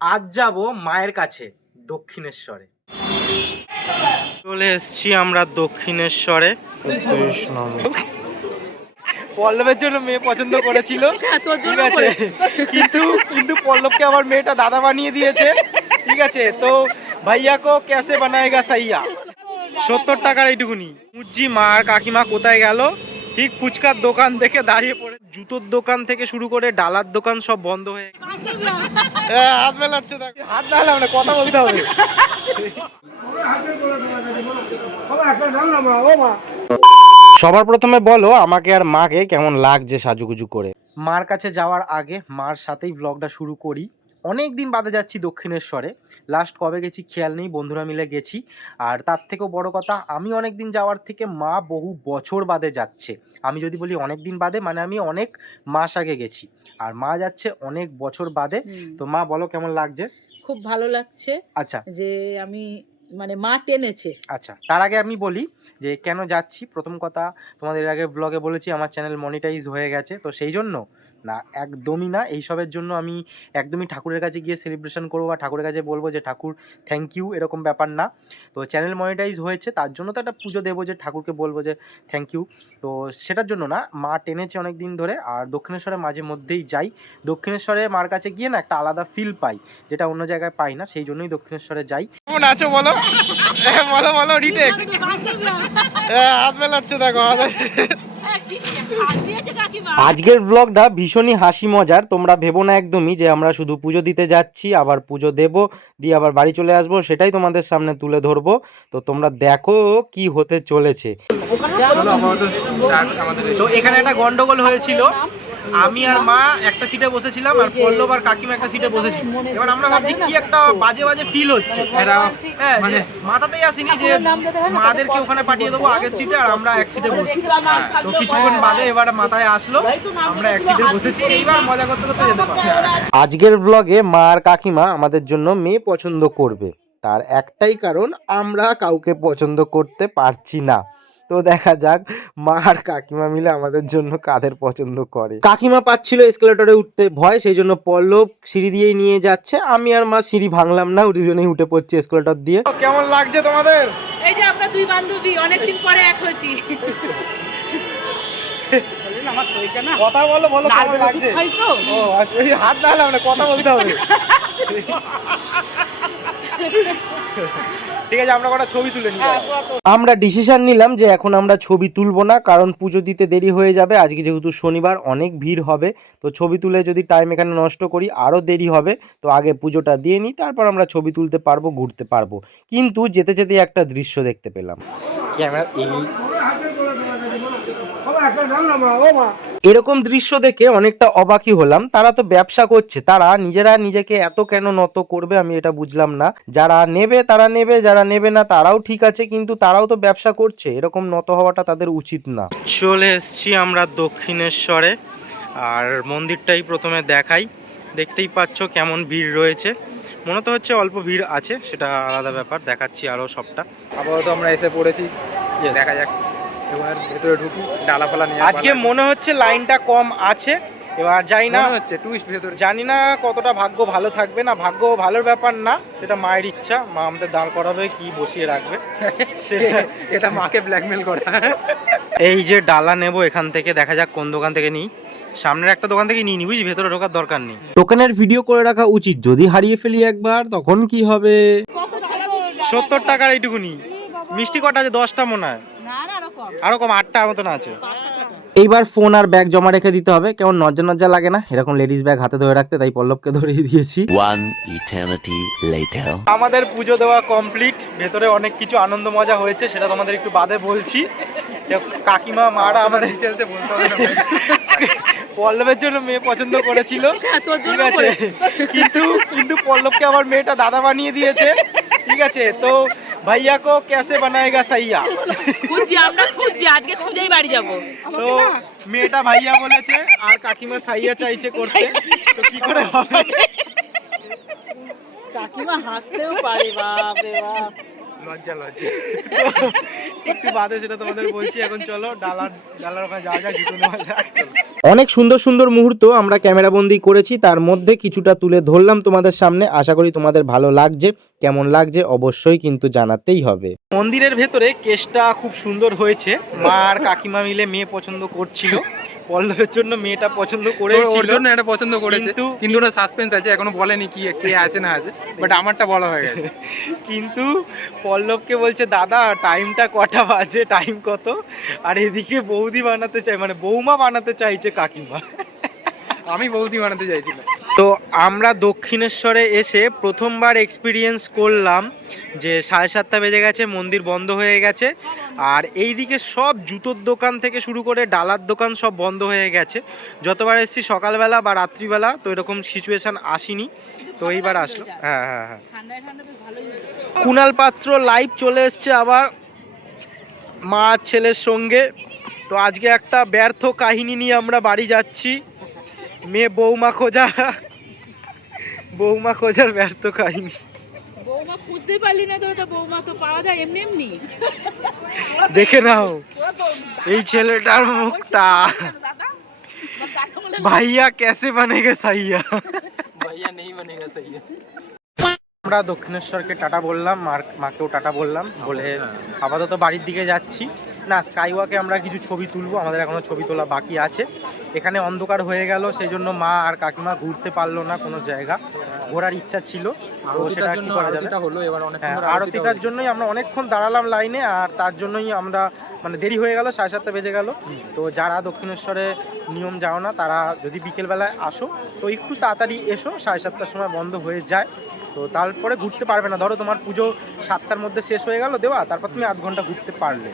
আজ যাব মায়ের কাছে দক্ষিণেশ্বরে। চলে এসছি আমরা দক্ষিণেশ্বরে। পল্লবের জন্য মেয়ে পছন্দ করেছিল। হ্যাঁ ঠিক আছে। কিন্তু কিন্তু পল্লবকে আমার মেয়েটা দাদা বানিয়ে দিয়েছে। ঠিক আছে তো ভাইয়া কো ক্যাসে বানায়েগা সাইয়া? সত্তর টাকার এইটুকুনি। মুজ্জি মা আর কাকিমা কোথায় গেল? ঠিক ফুচকার দোকান থেকে দাঁড়িয়ে পড়ে। জুতোর দোকান থেকে শুরু করে ডালার দোকান সব বন্ধ হয়ে হ্যাঁ, হাত মেলাচ্ছে দেখো। হাত মেলাম না কথা বলতে হবে। সবার প্রথমে বলো আমাকে আর মাকে কেমন লাগছে সাজুগুজু করে? মার কাছে যাওয়ার আগে মার সাথেই ব্লগটা শুরু করি। অনেক দিন বাদে যাচ্ছি দক্ষিণেশ্বরে। লাস্ট কবে গেছি খেয়াল নেই বন্ধুরা মিলে গেছি। আর তার থেকেও বড় কথা আমি অনেক দিন যাওয়ার থেকে মা বহু বছর বাদে যাচ্ছে। আমি যদি বলি অনেক দিন বাদে মানে আমি অনেক মাস আগে গেছি। আর মা যাচ্ছে অনেক বছর বাদে। তো মা বলো কেমন লাগছে? খুব ভালো লাগছে আচ্ছা। যে আমি মানে মা টেনেছে। আচ্ছা তার আগে আমি বলি যে কেন যাচ্ছি? প্রথম কথা তোমাদের আগে ব্লগে বলেছি আমার চ্যানেল মনিটাইজ হয়ে গেছে। তো সেই জন্য না, একদমই না। এইসবের জন্য আমি একদমই ঠাকুরের কাছে গিয়ে সেলিব্রেশন করব বা ঠাকুরের কাছে বলব যে, ঠাকুর থ্যাংক ইউ এরকম ব্যাপার না। তো চ্যানেল মনিটাইজ হয়েছে, তার জন্য তো একটা পুজো দেবো যে, ঠাকুরকে বলব যে থ্যাংক ইউ তো সেটার জন্য না, মা টেনেছে অনেক দিন ধরে আর দক্ষিণেশ্বরে মাঝে মধ্যেই যাই। দক্ষিণেশ্বরে মার কাছে গিয়ে না একটা আলাদা ফিল পাই, যেটা অন্য জায়গায় পাই না, সেই জন্যই দক্ষিণেশ্বরে যাই। কেমন আছো বলো? বলো বলো রিটেক হাত মেলাচ্ছে দেখো আজকের ব্লগটা ভীষণই হাসি মজার। তোমরা ভেবো না একদমই যে আমরা শুধু পুজো দিতে যাচ্ছি, আবার পুজো দেব, দিয়ে আবার বাড়ি চলে আসব, সেটাই তোমাদের সামনে তুলে ধরবো। তো তোমরা দেখো কি হতে চলেছে। এখানে একটা গন্ডগোল হয়েছিল। আমি আর মা একটা সিটে বসেছিলাম আর পল্লব আর কাকিমা একটা সিটে বসেছিল এবার আমরা ভাবছি কি একটা বাজে বাজে ফিল হচ্ছে। হ্যাঁ যে মাথাতেই আসেনি যে মাদেরকে ওখানে পাঠিয়ে দেবো আগের সিটে আর আমরা এক সিটে বসি তো কিছুক্ষণ বাদে এবার মাথায় আসলো আমরা এক সিটে বসেছি এইবার মজা করতে করতে যেতে পারব। আজকের ব্লগে মা আর কাকিমা আমাদের জন্য মেয়ে পছন্দ করবে। তার একটাই কারণ আমরা কাউকে পছন্দ করতে পারছি না। তো দেখা যাক মা আর কাকিমা মিলে আমাদের জন্য কাদের পছন্দ করে। কাকিমা পাচ্ছিল এসকেলেটরে উঠতে ভয় সেই জন্য পল্লব সিঁড়ি দিয়েই নিয়ে যাচ্ছে। আমি আর মা সিঁড়ি ভাঙলাম না দুজনেই উঠে পড়ছি এসকেলেটর দিয়ে। কেমন লাগছে তোমাদের? এই যে আমরা দুই বান্ধবী অনেকদিন পরে এক হয়েছি। কথা বলো বলো কেমন লাগছে? ও আচ্ছা ওই হাত নাড়লাম না কথা বলতে হবে। ঠিক আছে আমরা কটা ছবি তুলে নিই আমরা ডিসিশন নিলাম যে এখন আমরা ছবি তুলবো না কারণ পুজো দিতে দেরি হয়ে যাবে। আজকে যেহেতু শনিবার অনেক ভিড় হবে। তো ছবি তুলে যদি টাইম এখানে নষ্ট করি আরও দেরি হবে। তো আগে পুজোটা দিয়ে নিই তারপর আমরা ছবি তুলতে পারব ঘুরতে পারব। কিন্তু যেতে যেতে একটা দৃশ্য দেখতে পেলাম। ক্যামেরা এই এরকম দৃশ্য দেখে অনেকটা অবাকই হলাম। তারা তো ব্যবসা করছে তারা নিজেরা নিজেকে এত কেন নত করবে আমি এটা বুঝলাম না। যারা নেবে তারা নেবে যারা নেবে না তারাও ঠিক আছে কিন্তু তারাও তো ব্যবসা করছে। এরকম নত হওয়াটা তাদের উচিত না। চলে এসছি আমরা দক্ষিণেশ্বরে আর মন্দিরটাই প্রথমে দেখাই। দেখতেই পাচ্ছ কেমন ভিড় রয়েছে। মনে তো হচ্ছে অল্প ভিড় আছে সেটা আলাদা ব্যাপার দেখাচ্ছি আরও সবটা। আপাতত আমরা এসে পড়েছি। দেখা যাক। এবার ভেতরে ঢুকি ডালাপালা নিয়ে আজকে মনে হচ্ছে লাইনটা কম আছে এবার যাই না হচ্ছে টুইস্ট ভেতরে। জানি না কতটা ভাগ্য ভালো থাকবে না ভাগ্য ভালোর ব্যাপার না সেটা মায়ের ইচ্ছা মা আমাদের দাঁড় করাবে কি বসিয়ে রাখবে। সেটা এটা মাকে ব্ল্যাকমেল করা। এই যে ডালা নেব এখান থেকে দেখা যাক কোন দোকান থেকে নিই। সামনের একটা দোকান থেকে নিয়ে নি বুঝি ভেতরে ঢোকার দরকার নেই। টোকেনের ভিডিও করে রাখা উচিত যদি হারিয়ে ফেলি একবার তখন কি হবে? সত্তর টাকার এইটুকুনি। মিষ্টি কটা আছে? দশটা মনে হয়। আরও কম আটটা মতন আছে। এইবার ফোন আর ব্যাগ জমা রেখে দিতে হবে। কেমন নজ্জা নজ্জা লাগে না। এরকম লেডিস ব্যাগ হাতে ধরে রাখতে তাই পল্লবকে ধরিয়ে দিয়েছি। One eternity later. আমাদের পুজো দেওয়া কমপ্লিট ভেতরে অনেক কিছু আনন্দ মজা হয়েছে সেটা তোমাদের একটু বাদে বলছি। কাকিমা মারা আমাদের ডিটেলসে বলতে হবে না। পল্লবের জন্য মেয়ে পছন্দ করেছিল। হ্যাঁ ঠিক আছে। কিন্তু কিন্তু পল্লবকে আমার মেয়েটা দাদা বানিয়ে দিয়েছে। ঠিক আছে তো ভাইয়া কো ক্যাসে বানায়েগা সাইয়া খুঁজছি আমরা খুঁজছি আজকে খুঁজেই বাড়ি যাব। তো মেয়েটা ভাইয়া বলেছে আর কাকিমা সাইয়া চাইছে করতে তো কি করে হবে? কাকিমা হাসতেও পারে বাপ রে বাপ। লজ্জা লজ্জা। একটু বাদে সেটা তোমাদের বলছি এখন চলো ডালার ডালার ওখানে যাওয়া যাক জুতো নেওয়া যাক অনেক সুন্দর সুন্দর মুহূর্ত আমরা ক্যামেরাবন্দি করেছি তার মধ্যে কিছুটা তুলে ধরলাম তোমাদের সামনে। আশা করি তোমাদের ভালো লাগছে। কেমন লাগছে অবশ্যই কিন্তু জানাতেই হবে। মন্দিরের ভেতরে কেসটা খুব সুন্দর হয়েছে। মা আর কাকিমা মিলে মেয়ে পছন্দ করছিল। পল্লবের জন্য মেয়েটা পছন্দ করেছিল ওর জন্য এটা পছন্দ করেছে। কিন্তু- কিন্তু ওটা সাসপেন্স আছে এখনও বলেনি কি কে আছে না আছে বাট আমারটা বলা হয়ে গেছে। কিন্তু পল্লবকে বলছে দাদা টাইমটা কটা বাজে? টাইম কত? আর এদিকে বৌদি বানাতে চাই মানে বৌমা বানাতে চাইছে কাকিমা। আমি বৌদি বানাতে চাইছিলাম। তো আমরা দক্ষিণেশ্বরে এসে প্রথমবার এক্সপিরিয়েন্স করলাম যে সাড়ে সাতটা বেজে গেছে মন্দির বন্ধ হয়ে গেছে আর এইদিকে সব জুতোর দোকান থেকে শুরু করে ডালার দোকান সব বন্ধ হয়ে গেছে। যতবার এসেছি সকালবেলা বা রাত্রিবেলা তো এরকম সিচুয়েশান আসেনি। তো এইবার আসলো। হ্যাঁ হ্যাঁ হ্যাঁ। ঠান্ডায় ঠান্ডা বেশ ভালোই হয়েছে। কুনাল পাত্র লাইভ চলে এসছে আবার মা ছেলের সঙ্গে। তো আজকে একটা ব্যর্থ কাহিনী নিয়ে আমরা বাড়ি যাচ্ছি। মেয়ে বৌমা খোঁজা। বৌমা খোঁজার ব্যর্থ কাহিনী। বৌমা খুঁজতেই পারলি না তোরা তো বৌমা তো পাওয়া যায় এমনি এমনি। দেখে নাও এই ছেলেটার মুখটা। ভাইয়া ক্যাসে বানেগে সাইয়া। ভাইয়া নেই মানেগা সহি আমরা দক্ষিণেশ্বরকে টাটা বললাম মার মাকেও টাটা বললাম বলে আপাতত বাড়ির দিকে যাচ্ছি। না স্কাই ওয়াকে আমরা কিছু ছবি তুলবো আমাদের এখনও ছবি তোলা বাকি আছে। এখানে অন্ধকার হয়ে গেল সেই জন্য মা আর কাকিমা ঘুরতে পারল না কোনো জায়গা। ঘোরার ইচ্ছা ছিল তো সেটা কি করা যাবে? হলো এবার অনেক হ্যাঁ আরতিটার জন্যই আমরা অনেকক্ষণ দাঁড়ালাম লাইনে আর তার জন্যই আমরা মানে দেরি হয়ে গেল সাড়ে সাতটা বেজে গেল। তো যারা দক্ষিণেশ্বরে নিয়ম যাও না তারা যদি বিকেলবেলায় আসো তো একটু তাড়াতাড়ি এসো সাড়ে সাতটার সময় বন্ধ হয়ে যায়। তো তারপরে ঘুরতে পারবে না। ধরো তোমার পুজো সাতটার মধ্যে শেষ হয়ে গেল দেওয়া তারপর তুমি আধ ঘণ্টা ঘুরতে পারলে।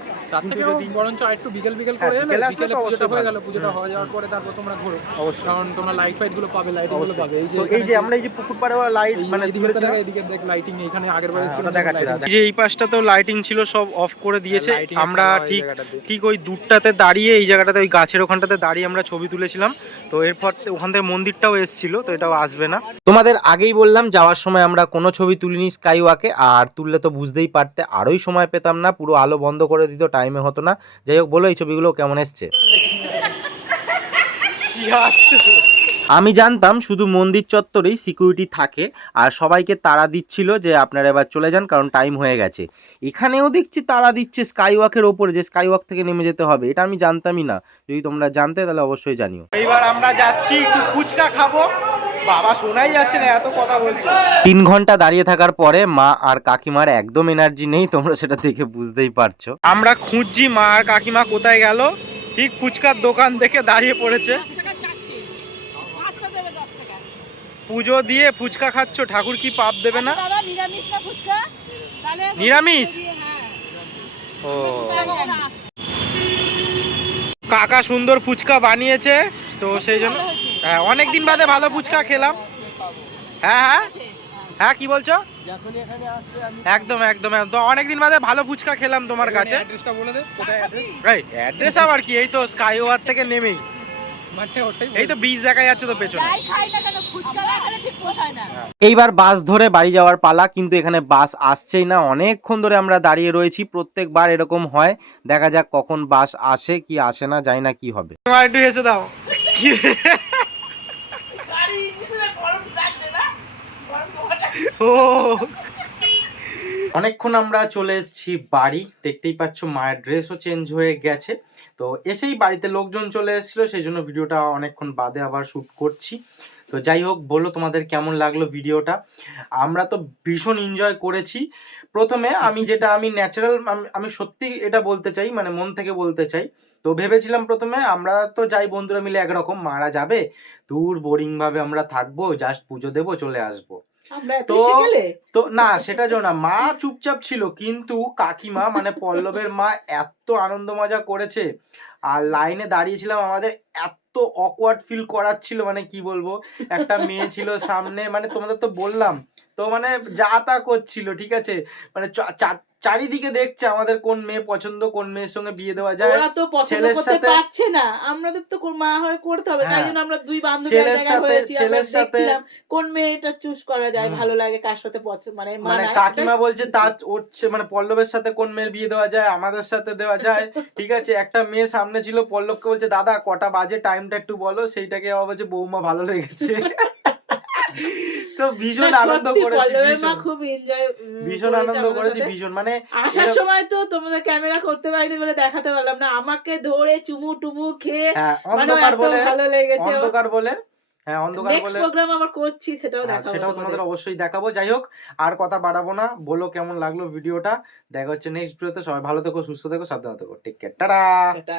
যদি- বরঞ্চ আরেকটু বিকেল বিকেল হ্যাঁ, করে বিকেলে আসলে বিকেলে পুজোটা হয়ে। গেল পুজোটা হয়ে। যাওয়ার পরে তারপর তোমরা ঘোরো। অবশ্যই। কারণ তোমরা লাইট ফাইটগুলো পাবে লাইটগুলো পাবে। এই যে এই যে আমরা এই যে পুকুর পাড়ে লাইট মানে তুলেছিলাম এদিকে দেখ লাইটিং এখানে আগের বারে হ্যাঁ, ছিল দেখাচ্ছে। এই যে এই পাশটা তো লাইটিং ছিল সব অফ করে দিয়েছে। আমরা একটা ঠিক ঠিক ওই দূরটাতে দাঁড়িয়ে এই জায়গাটাতে ওই গাছের ওখানটাতে দাঁড়িয়ে আমরা ছবি তুলেছিলাম। তো এরপর তো- ওখান থেকে মন্দিরটাও এসছিল তো এটাও আসবে না। তোমাদের আগেই বললাম যাওয়ার সময় আমরা কোনো ছবি তুলিনি স্কাই ওয়াকে আর তুললে তো বুঝতেই পারতে। আরোই সময় পেতাম না পুরো আলো বন্ধ করে দিত টাইমে হতো না। যাই হোক বলো এই ছবিগুলো কেমন এসছে? আমি জানতাম শুধু মন্দির চত্বরেই সিকিউরিটি থাকে আর সবাইকে তাড়া দিচ্ছিল যে আপনারা এবার চলে যান কারণ টাইম হয়ে গেছে। এখানেও দেখছি তাড়া দিচ্ছে স্কাই ওয়াকের ওপরে যে স্কাই ওয়াক থেকে নেমে যেতে হবে। এটা আমি জানতামই না। যদি তোমরা জানতে তাহলে অবশ্যই জানিও। এইবার আমরা যাচ্ছি একটু ফুচকা খাব। বাবা শোনাই যাচ্ছে না এত কথা বলছে। তিন ঘণ্টা দাঁড়িয়ে থাকার পরে মা আর কাকিমার একদম এনার্জি নেই তোমরা সেটা দেখে বুঝতেই পারছ। আমরা খুঁজছি মা আর কাকিমা কোথায় গেল ঠিক ফুচকার দোকান দেখে দাঁড়িয়ে পড়েছে। পুজো দিয়ে ফুচকা খাচ্ছ ঠাকুর কি পাপ দেবে না? নিরামিষ না ফুচকা? তাহলে নিরামিষ? হ্যাঁ। ও। কাকা সুন্দর ফুচকা বানিয়েছে তো সেই জন্য। হ্যাঁ অনেক দিন বাদে ভালো ফুচকা খেলাম। হ্যাঁ হ্যাঁ। হ্যাঁ কি বলছো? একদম একদম একদম। অনেক দিন বাদে ভালো ফুচকা খেলাম তোমার কাছে। অ্যাড্রেসটা বলে দে। কোথায় অ্যাড্রেস আবার কি? এই তো স্কাই ওভার থেকে নেমেই। এই তো ব্রিজ দেখা যাচ্ছে তো পেছনে। যাই খাই না কেন ফুচকা না খেলে ঠিক পোষায় না। এইবার বাস ধরে বাড়ি যাওয়ার পালা কিন্তু এখানে বাস আসছেই না। অনেকক্ষণ ধরে আমরা দাঁড়িয়ে রয়েছি প্রত্যেকবার এরকম হয়। দেখা যাক কখন বাস আসে কি আসে না জানি না কি হবে। একটু এসে দাও। অনেকক্ষণ আমরা চলে এসেছি বাড়ি। দেখতেই পাচ্ছ মায়ের ড্রেসও চেঞ্জ হয়ে গেছে। তো এসেই বাড়িতে লোকজন চলে এসেছিল, সেই জন্য ভিডিওটা অনেকক্ষণ বাদে আবার শ্যুট করছি। তো যাই হোক, বলো তোমাদের কেমন লাগল ভিডিওটা? আমরা তো ভীষণ এনজয় করেছি। প্রথমে আমি যেটা, আমি ন্যাচারাল আমি সত্যি এটা বলতে চাই মানে মন থেকে বলতে চাই। তো ভেবেছিলাম প্রথমে আমরা তো যাই বন্ধুরা মিলে একরকম, মারা যাবে। দূর বোরিং ভাবে আমরা থাকব জাস্ট পুজো দেবো, চলে আসব। তো তো না সেটা জন্য না। মা চুপচাপ ছিল কিন্তু কাকিমা মানে পল্লবের মা এত আনন্দ মজা করেছে। আর লাইনে দাঁড়িয়েছিলাম আমাদের এত অকওয়ার্ড ফিল করাচ্ছিল মানে কি বলব? একটা মেয়ে ছিল সামনে মানে তোমাদের তো বললাম। তো মানে যা তা করছিল ঠিক আছে? মানে চার চারিদিকে দেখছে আমাদের কোন মেয়ে পছন্দ কোন মেয়ের সঙ্গে বিয়ে দেওয়া যায়। ওরা তো পছন্দ করতে পারছে না। আমাদের তো মা হয়ে করতে হবে। তাই হ্যাঁ। জন্য আমরা দুই বান্ধবী ছেলের এক জায়গায় সাথে- হয়েছি। আমরা ছেলের সাথে- দেখছিলাম কোন মেয়েটা চুজ করা যায় ভালো লাগে কার সাথে পছন্দ মানে মানে কাকিমা বলছে তার ওর ছে- মানে পল্লবের সাথে কোন মেয়ের বিয়ে দেওয়া যায় আমাদের সাথে দেওয়া যায়? ঠিক আছে একটা মেয়ে সামনে ছিল পল্লবকে বলছে দাদা কটা বাজে? টাইমটা একটু বলো। সেইটাকে আবার বলছে বৌমা ভালো লেগেছে। তো ভীষণ আনন্দ করেছি ভীষণ। খুব এনজয় ভীষণ আনন্দ করেছি ভীষণ মানে আসার সময় তো তোমাদের ক্যামেরা করতে পারিনি বলে দেখাতে পারলাম না। আমাকে ধরে চুমু টুমু খেয়ে হ্যাঁ মানে অন্ধকার বলে ভালো লেগেছে। অন্ধকার বলে হ্যাঁ অন্ধকার বলে। প্রোগ্রাম আবার করছি সেটাও হ্যাঁ, দেখাবো সেটাও তোমাদের অবশ্যই দেখাবো। যাই হোক আর কথা বাড়াবো না। বলো কেমন লাগল ভিডিওটা দেখা হচ্ছে নেক্সট ভিডিওতে সবাই ভালো থেকো সুস্থ থেকো সাবধানে থেকো। Take care tata tata